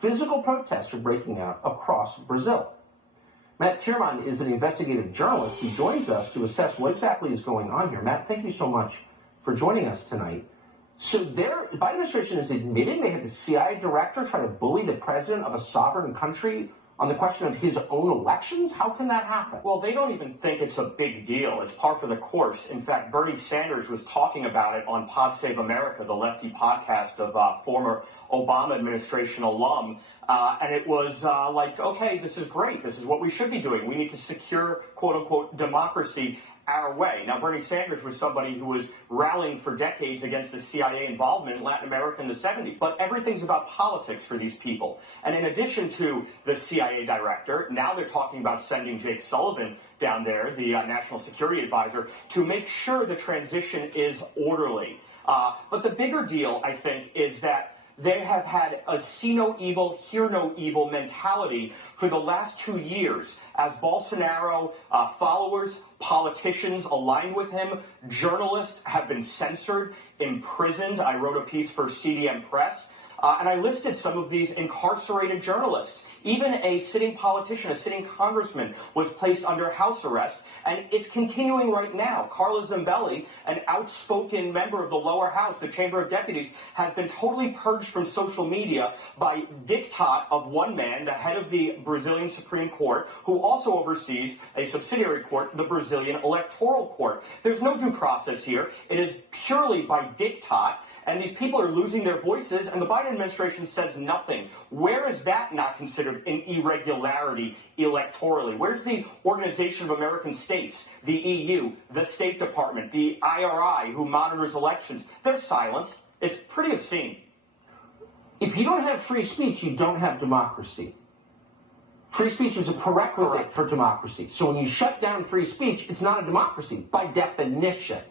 physical protests are breaking out across Brazil. Matt Tierman is an investigative journalist. He joins us to assess what exactly is going on here. Matt, thank you so much for joining us tonight. So the Biden administration is admitting they had the CIA director try to bully the president of a sovereign country on the question of his own elections? How can that happen? Well, they don't even think it's a big deal. It's par for the course. In fact, Bernie Sanders was talking about it on Pod Save America, the lefty podcast of former Obama administration alum. And it was like, okay, this is great. This is what we should be doing. We need to secure, quote unquote, democracy our way. Now, Bernie Sanders was somebody who was rallying for decades against the CIA involvement in Latin America in the 70s. But everything's about politics for these people. And in addition to the CIA director, now they're talking about sending Jake Sullivan down there, the national security advisor, to make sure the transition is orderly. But the bigger deal, I think, is that they have had a see no evil, hear no evil mentality for the last 2 years as Bolsonaro followers, politicians aligned with him, journalists have been censored, imprisoned. I wrote a piece for CDM Press, and I listed some of these incarcerated journalists. Even a sitting politician, a sitting congressman, was placed under house arrest, and it's continuing right now. Carla Zambelli, an outspoken member of the lower house, the Chamber of Deputies, has been totally purged from social media by diktat of one man, the head of the Brazilian Supreme Court, who also oversees a subsidiary court, the Brazilian Electoral Court. There's no due process here. It is purely by diktat. And these people are losing their voices, and the Biden administration says nothing. Where is that not considered an irregularity electorally? Where's the Organization of American States, the EU, the State Department, the IRI, who monitors elections? They're silent. It's pretty obscene. If you don't have free speech, you don't have democracy. Free speech is a prerequisite for democracy. So when you shut down free speech, it's not a democracy by definition.